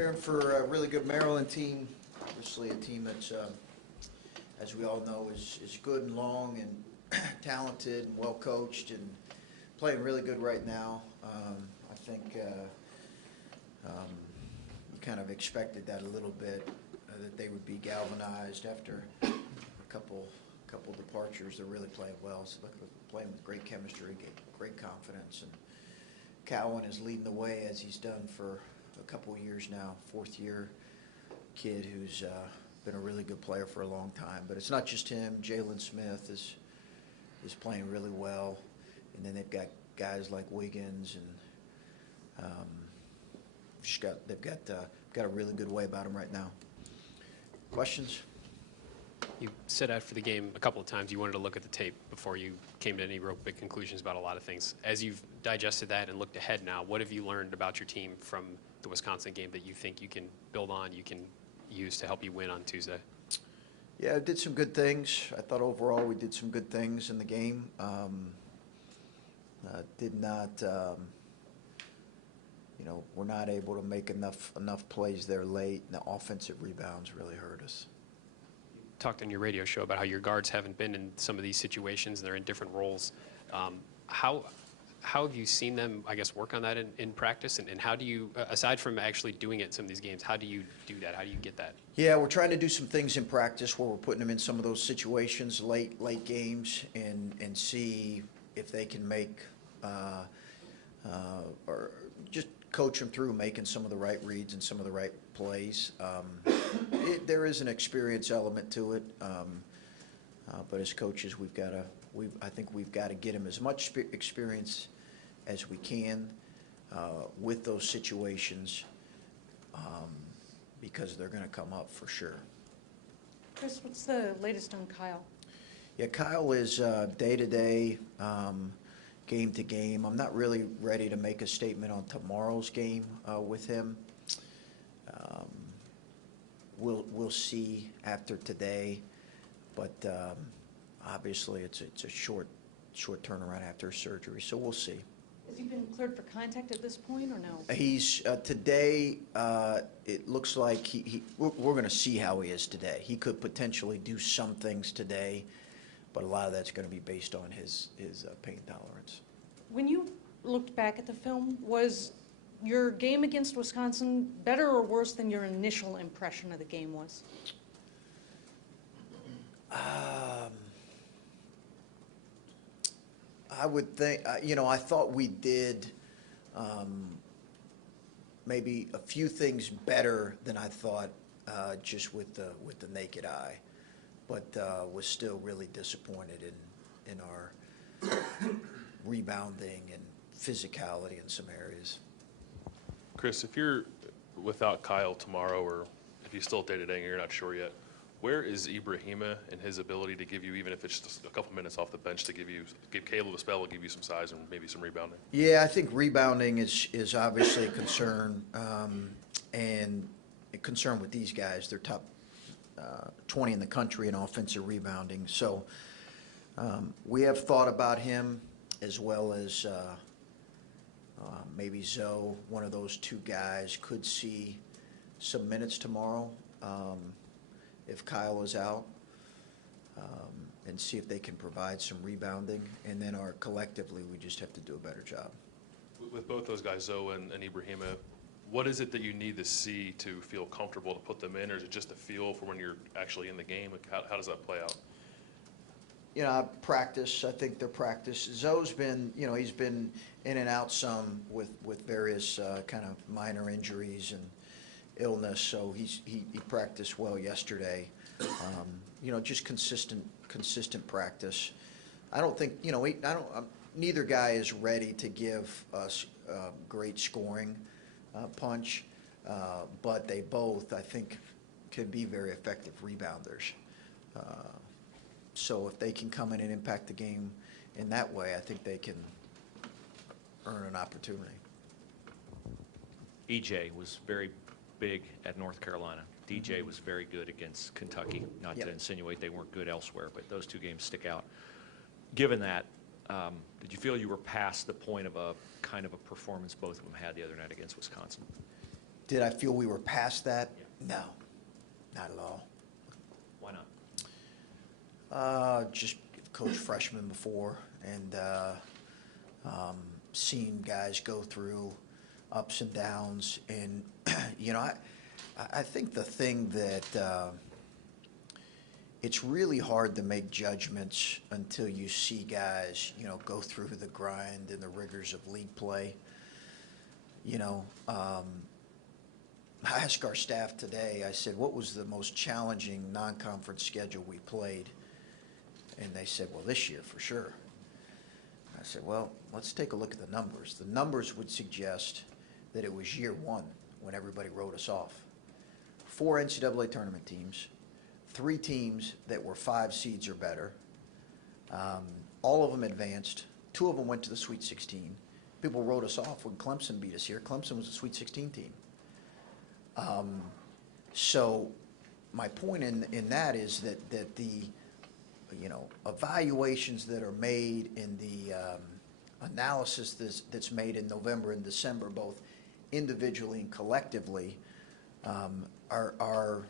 Preparing for a really good Maryland team. Obviously, a team that's, as we all know, is good and long and talented and well coached and playing really good right now. I think you kind of expected that a little bit, that they would be galvanized after a couple departures. They're really playing well. So they're playing with great chemistry, great confidence, and Cowan is leading the way as he's done for a couple years now. Fourth-year kid who's been a really good player for a long time. But it's not just him. Jalen Smith is playing really well, and then they've got guys like Wiggins, and they've got a really good way about them right now. Questions? You said after the game a couple of times you wanted to look at the tape before you came to any real big conclusions about a lot of things. As you've digested that and looked ahead now, what have you learned about your team from the Wisconsin game that you think you can build on, you can use to help you win on Tuesday? Yeah, I did some good things. I thought overall we did some good things in the game. Did not, we're not able to make enough plays there late, and the offensive rebounds really hurt us. Talked on your radio show about how your guards haven't been in some of these situations and they're in different roles. How have you seen them, I guess, work on that in practice? And how do you, aside from actually doing it in some of these games, how do you do that? How do you get that? Yeah, we're trying to do some things in practice where we're putting them in some of those situations, late games, and see if they can make or just coach them through making some of the right reads and some of the right plays. There is an experience element to it, but as coaches, I think we've got to get them as much experience as we can with those situations, because they're going to come up for sure. Chris, what's the latest on Kyle? Yeah, Kyle is day-to-day, game-to-game. I'm not really ready to make a statement on tomorrow's game with him. We'll see after today, but obviously it's a short turnaround after surgery, so we'll see. Has he been cleared for contact at this point, or no? He's today. It looks like we're going to see how he is today. He could potentially do some things today, but a lot of that's going to be based on his pain tolerance. When you looked back at the film, was your game against Wisconsin better or worse than your initial impression of the game was? I would think, I thought we did maybe a few things better than I thought just with the naked eye, but was still really disappointed in our rebounding and physicality in some areas. Chris, if you're without Kyle tomorrow, or if he's still day-to-day and you're not sure yet, where is Ibrahima and his ability to give you, even if it's just a couple minutes off the bench, to give Caleb a spell, give you some size and maybe some rebounding? Yeah, I think rebounding is obviously a concern, and a concern with these guys. They're top 20 in the country in offensive rebounding. So we have thought about him, as well as maybe Zoe, one of those two guys, could see some minutes tomorrow if Kyle is out, and see if they can provide some rebounding. And then collectively, we just have to do a better job. With both those guys, Zoe and Ibrahima, what is it that you need to see to feel comfortable to put them in, or is it just a feel for when you're actually in the game? How does that play out? Practice. I think their practice. Zoe's been, he's been in and out some with various kind of minor injuries and illness. So he practiced well yesterday. Just consistent practice. I don't think, neither guy is ready to give us great scoring punch, but they both, I think, can be very effective rebounders. So if they can come in and impact the game in that way, I think they can earn an opportunity. EJ was very big at North Carolina. DJ was very good against Kentucky. Not to insinuate they weren't good elsewhere, but those two games stick out. Given that, did you feel you were past the point of a kind of a performance both of them had the other night against Wisconsin? Did I feel we were past that? Yeah. No, not at all. Why not? Just coached freshmen before, and seen guys go through ups and downs, and I think the thing that it's really hard to make judgments until you see guys, go through the grind and the rigors of league play. I asked our staff today, I said, what was the most challenging non-conference schedule we played? And they said, well, this year for sure. I said, well, let's take a look at the numbers. The numbers would suggest that it was year one when everybody wrote us off. 4 NCAA tournament teams, 3 teams that were 5 seeds or better. All of them advanced. 2 of them went to the Sweet 16. People wrote us off when Clemson beat us here. Clemson was a Sweet 16 team. So my point in that is that the evaluations that are made in the analysis that's made in November and December, both individually and collectively, are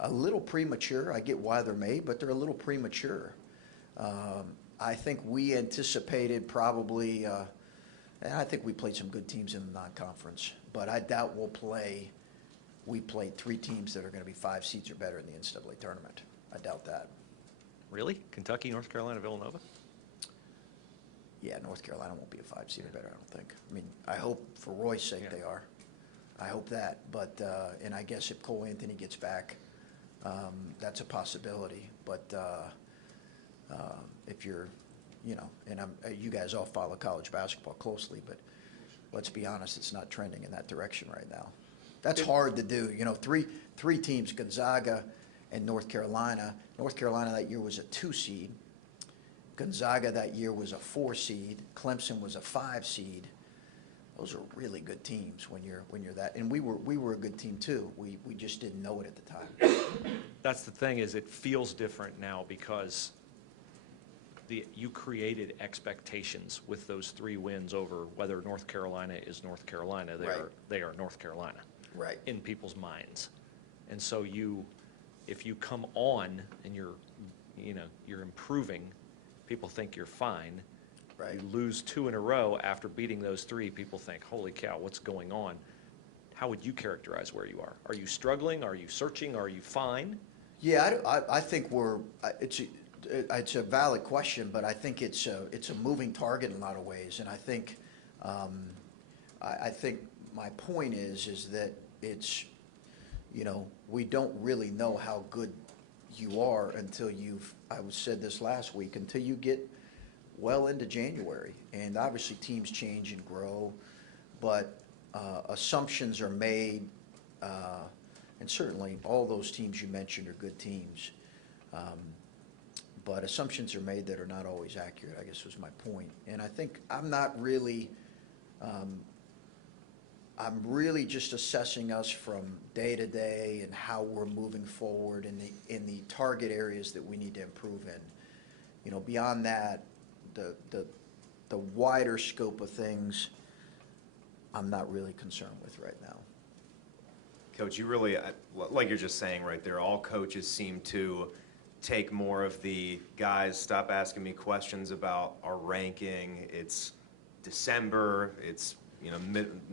a little premature. I get why they're made, but they're a little premature. I think we anticipated probably, and I think we played some good teams in the non-conference, but I doubt we played 3 teams that are going to be 5 seeds or better in the NCAA tournament. I doubt that. Really? Kentucky, North Carolina, Villanova? Yeah, North Carolina won't be a 5 seed or better, I don't think. I mean, I hope for Roy's sake they are. I hope that. But, and I guess if Cole Anthony gets back, that's a possibility. But if you're, and you guys all follow college basketball closely, but let's be honest, it's not trending in that direction right now. That's hard to do. Three teams, Gonzaga and North Carolina. North Carolina that year was a 2 seed. Gonzaga that year was a 4 seed. Clemson was a 5 seed. Those are really good teams when you're that. And we were a good team too. We just didn't know it at the time. That's the thing, is it feels different now because you created expectations with those 3 wins over whether North Carolina is North Carolina. They are North Carolina. Right. In people's minds. And so if you come on and you're improving, people think you're fine. Right. You lose 2 in a row after beating those 3, people think, holy cow, what's going on? How would you characterize where you are? Are you struggling? Are you searching? Are you fine? Yeah, I think it's a valid question, but I think it's a moving target in a lot of ways. And I think my point is that it's, we don't really know how good you are until I said this last week, until you get well into January. And obviously teams change and grow, but assumptions are made, and certainly all those teams you mentioned are good teams. But assumptions are made that are not always accurate, I guess was my point. And I think I'm really just assessing us from day to day and how we're moving forward in the target areas that we need to improve in. Beyond that, the wider scope of things, I'm not really concerned with right now. Coach, you really, like you're just saying right there, all coaches seem to take more of the, guys, stop asking me questions about our ranking. It's December. It's,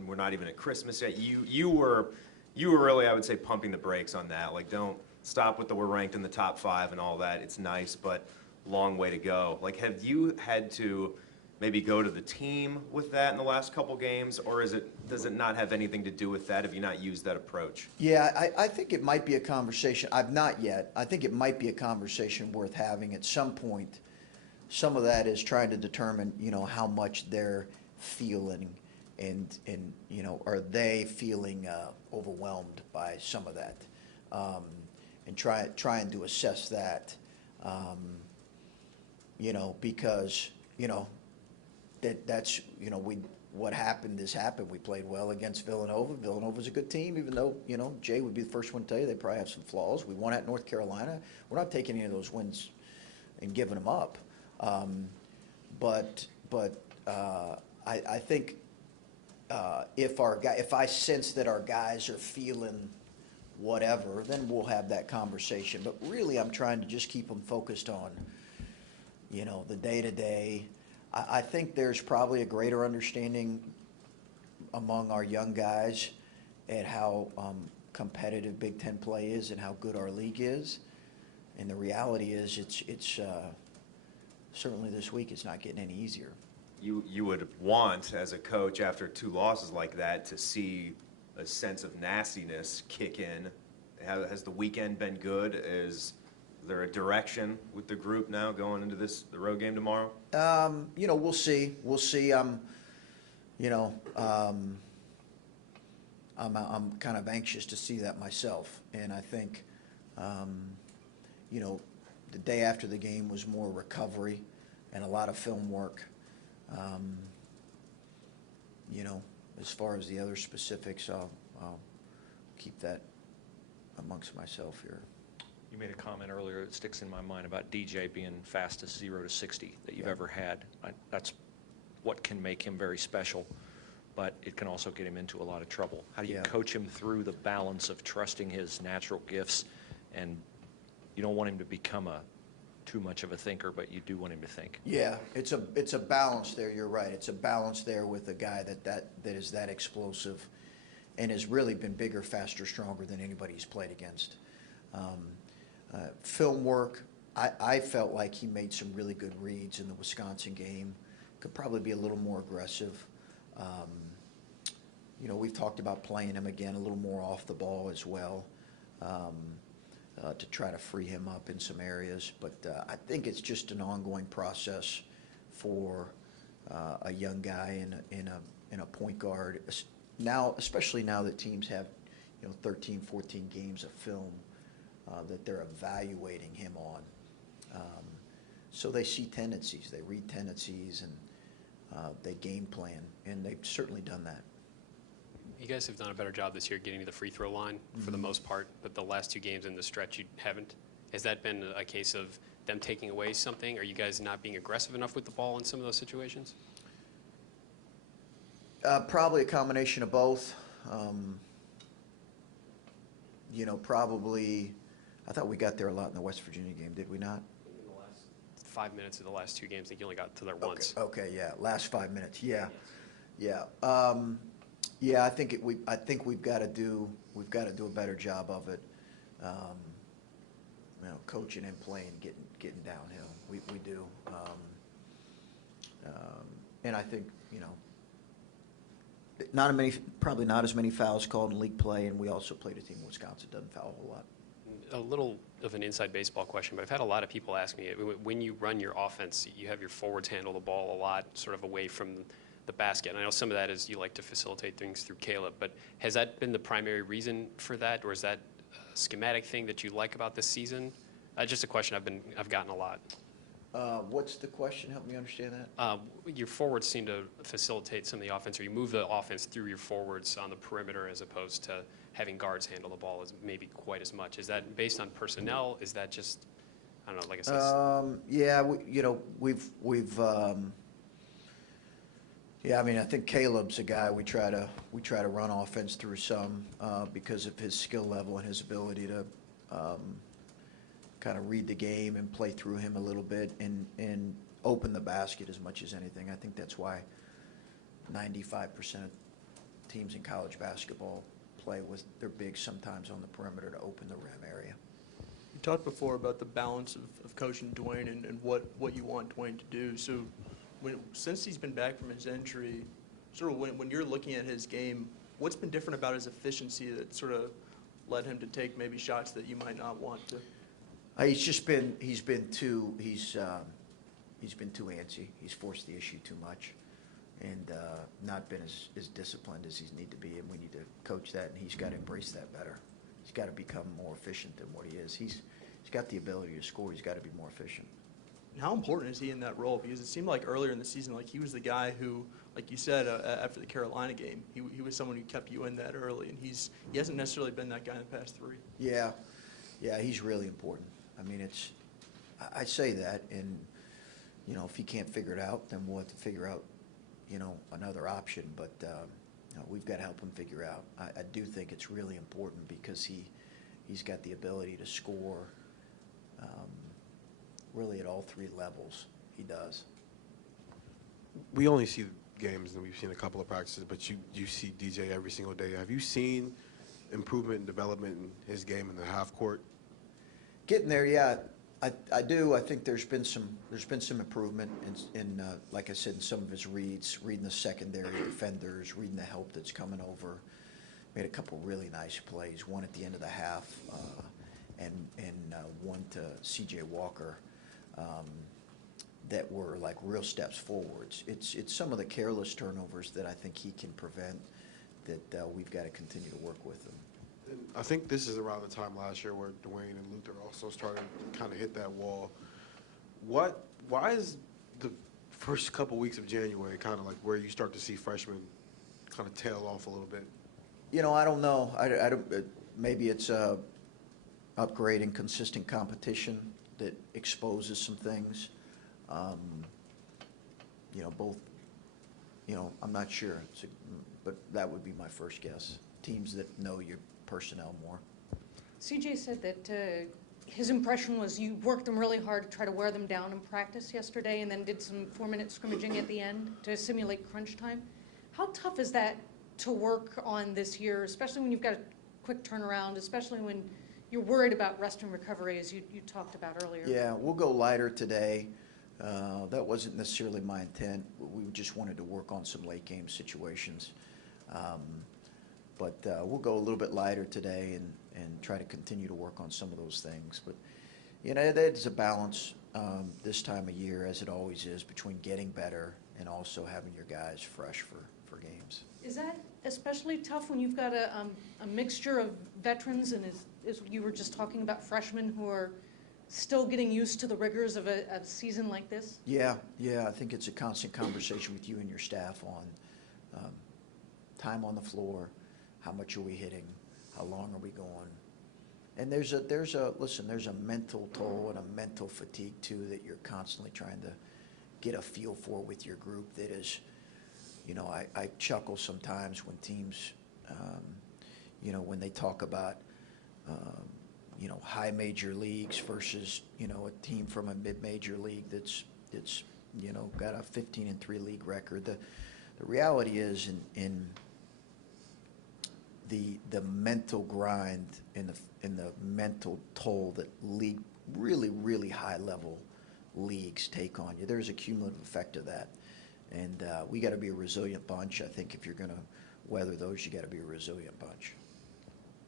we're not even at Christmas yet. You were really, I would say, pumping the brakes on that. Like, don't stop with the we're ranked in the top 5 and all that. It's nice, but long way to go. Like, have you had to maybe go to the team with that in the last couple games, or does it not have anything to do with that? Have you not used that approach? Yeah, I think it might be a conversation. I've not yet. I think it might be a conversation worth having at some point. Some of that is trying to determine, how much they're feeling and are they feeling overwhelmed by some of that, and trying to assess that, because that's what happened has happened. We played well against Villanova. Villanova's a good team, even though Jay would be the first one to tell you they probably have some flaws. We won at North Carolina. We're not taking any of those wins and giving them up, but I think if I sense that our guys are feeling whatever, then we'll have that conversation. But really, I'm trying to just keep them focused on, the day-to-day. I think there's probably a greater understanding among our young guys at how competitive Big Ten play is and how good our league is. And the reality is, it's certainly this week, it's not getting any easier. You would want, as a coach, after 2 losses like that, to see a sense of nastiness kick in. Has the weekend been good? Is there a direction with the group now going into the road game tomorrow? We'll see. We'll see. I'm kind of anxious to see that myself. And I think, the day after the game was more recovery and a lot of film work. As far as the other specifics, I'll keep that amongst myself here. You made a comment earlier that sticks in my mind about DJ being fastest 0 to 60 that you've ever had. That's what can make him very special, but it can also get him into a lot of trouble. How do you coach him through the balance of trusting his natural gifts, and you don't want him to become too much of a thinker, but you do want him to think? Yeah, it's a balance there. You're right. It's a balance there with a guy that is that explosive and has really been bigger, faster, stronger than anybody he's played against. Film work, I felt like he made some really good reads in the Wisconsin game. Could probably be a little more aggressive. We've talked about playing him again a little more off the ball as well, to try to free him up in some areas. But I think it's just an ongoing process for a young guy in a point guard. Now, especially now that teams have 13, 14 games of film that they're evaluating him on. So they see tendencies, they read tendencies, and they game plan, and they've certainly done that. You guys have done a better job this year getting to the free throw line for the most part, but the last 2 games in the stretch you haven't. Has that been a case of them taking away something? Are you guys not being aggressive enough with the ball in some of those situations? Probably a combination of both. Probably, I thought we got there a lot in the West Virginia game, did we not? In the last 5 minutes of the last 2 games, I think you only got to there once. Okay, yeah, last 5 minutes, yeah. I think we've got to do a better job of it. Coaching and playing, getting downhill. We do. And I think probably not as many fouls called in league play, and we also played a team in Wisconsin doesn't foul a whole lot. A little of an inside baseball question, but I've had a lot of people ask me, when you run your offense, you have your forwards handle the ball a lot, sort of away from the basket. And I know some of that is you like to facilitate things through Caleb, but has that been the primary reason for that, or is that a schematic thing that you like about this season? Just a question I've gotten a lot. What's the question? Help me understand that. Your forwards seem to facilitate some of the offense, or you move the offense through your forwards on the perimeter as opposed to having guards handle the ball as maybe quite as much. Is that based on personnel? Is that just, I don't know, like I said? Yeah, we've I think Caleb's a guy we try to run offense through some because of his skill level and his ability to kind of read the game and play through him a little bit and open the basket as much as anything. I think that's why 95% of teams in college basketball play with their bigs sometimes on the perimeter to open the rim area. You talked before about the balance of coaching Dwayne and what you want Dwayne to do. So since he's been back from his injury, sort of when you're looking at his game, what's been different about his efficiency that sort of led him to take maybe shots that you might not want to? He's been too antsy. He's forced the issue too much, and not been as disciplined as he's need to be. And we need to coach that, and he's got to embrace that better. He's got to become more efficient than what he is. He's got the ability to score. He's got to be more efficient. And how important is he in that role? Because it seemed like earlier in the season, like he was the guy who, like you said, after the Carolina game, he was someone who kept you in that early, and he hasn't necessarily been that guy in the past 3. Yeah, he's really important. I mean, I say that, and if he can't figure it out, then we'll have to figure out, another option. But we've got to help him figure out. I do think it's really important because he's got the ability to score really at all three levels. He does. We only see games, and we've seen a couple of practices, but you see DJ every single day. Have you seen improvement and development in his game in the half court? Getting there, yeah. I do. I think there's been some improvement in like I said, in some of his reads, reading the secondary defenders, reading the help that's coming over. Made a couple really nice plays. One at the end of the half, and one to C.J. Walker. That were like real steps forwards. It's some of the careless turnovers that I think he can prevent that we've got to continue to work with him. I think this is around the time last year where Dwayne and Luther also started to kind of hit that wall. Why is the first couple weeks of January kind of like where you start to see freshmen kind of tail off a little bit? You know, I don't know. I don't, maybe it's upgrading consistent competition that exposes some things. You know, both, you know, I'm not sure, but that would be my first guess. Teams that know your personnel more. CJ said that his impression was you worked them really hard to try to wear them down in practice yesterday and then did some 4-minute scrimmaging at the end to simulate crunch time. How tough is that to work on this year, especially when you've got a quick turnaround, especially when you're worried about rest and recovery, as you talked about earlier? Yeah, we'll go lighter today. That wasn't necessarily my intent. We just wanted to work on some late game situations. But we'll go a little bit lighter today and try to continue to work on some of those things. But, you know, there's a balance this time of year, as it always is, between getting better and also having your guys fresh for games. Is that especially tough when you've got a mixture of veterans and, as you were just talking about, freshmen who are still getting used to the rigors of a season like this? Yeah, I think it's a constant conversation with you and your staff on time on the floor, how much are we hitting, how long are we going, and there's a mental toll and a mental fatigue too that you're constantly trying to get a feel for with your group. That is, you know, I chuckle sometimes when teams, you know, when they talk about. You know, high major leagues versus, you know, a team from a mid-major league that's you know, got a 15-3 league record. The reality is in the mental grind and the mental toll that really high level leagues take on you. There's a cumulative effect of that, and we got to be a resilient bunch. I think if you're going to weather those, you got to be a resilient bunch.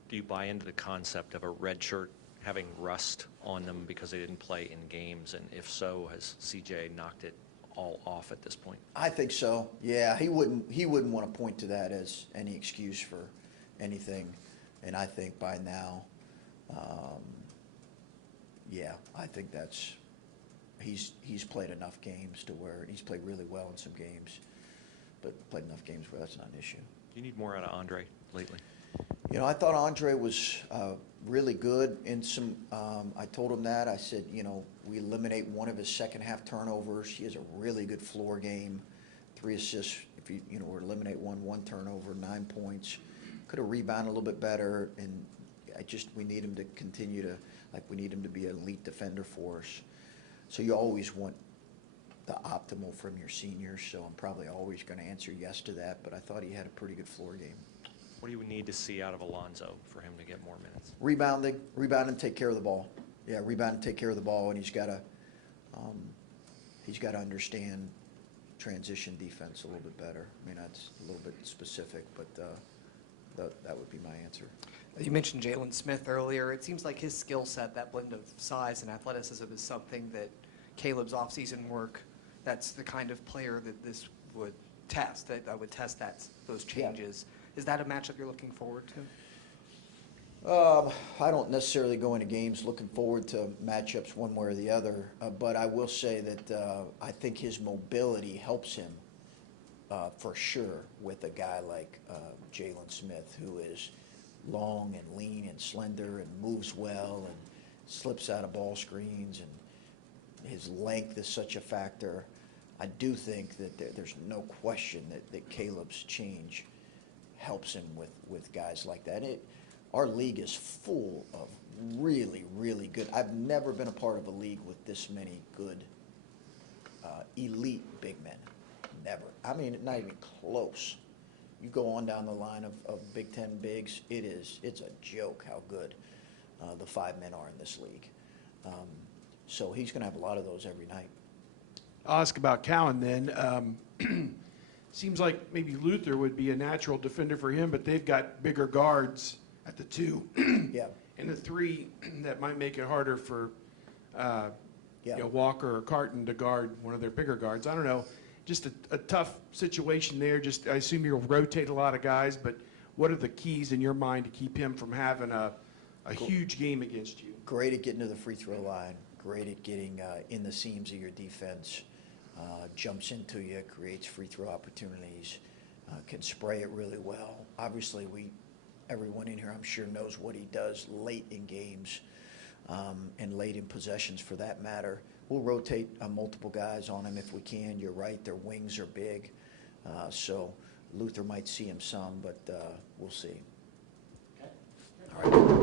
Do you buy into the concept of a red shirt having rust on them because they didn't play in games? And if so, has CJ knocked it all off at this point? I think so. Yeah, he wouldn't want to point to that as any excuse for anything. And I think by now, yeah, I think that's he's played enough games to where he's played really well in some games, but played enough games where that's not an issue. Do you need more out of Andre lately? You know, I thought Andre was really good in some. I told him that. I said, you know, we eliminate one of his second half turnovers. He has a really good floor game, 3 assists. If you know, or eliminate one turnover, 9 points. Could have rebounded a little bit better, and we need him to continue to, like, we need him to be an elite defender for us. So you always want the optimal from your seniors. So I'm probably always going to answer yes to that. But I thought he had a pretty good floor game. What do you need to see out of Alonzo for him to get more minutes? Rebound and take care of the ball. Yeah, rebound and take care of the ball, and he's got to understand transition defense a little bit better. I mean, that's a little bit specific, but that would be my answer. You mentioned Jalen Smith earlier. It seems like his skill set, that blend of size and athleticism, is something that Caleb's offseason work, that's the kind of player that this would test, that I would test those changes. Yeah. Is that a matchup you're looking forward to? I don't necessarily go into games looking forward to matchups one way or the other, but I will say that I think his mobility helps him for sure with a guy like Jalen Smith, who is long and lean and slender and moves well and slips out of ball screens, and his length is such a factor. I do think that there's no question that Caleb's change helps him with guys like that. Our league is full of really, really good. I've never been a part of a league with this many good elite big men. Never. I mean, not even close. You go on down the line of Big Ten bigs, it's a joke how good the 5 men are in this league. So he's going to have a lot of those every night. I'll ask about Cowan then. Seems like maybe Luther would be a natural defender for him, but they've got bigger guards at the 2 Yeah. and the 3 that might make it harder for Yeah. Walker or Carton to guard one of their bigger guards. I don't know. Just a tough situation there. Just I assume you'll rotate a lot of guys, but what are the keys in your mind to keep him from having a huge game against you? Great at getting to the free throw line. Great at getting in the seams of your defense. Jumps into you, creates free throw opportunities. Can spray it really well. Obviously, everyone in here, I'm sure, knows what he does late in games and late in possessions, for that matter. We'll rotate multiple guys on him if we can. You're right, their wings are big. So Luther might see him some, but we'll see. All right.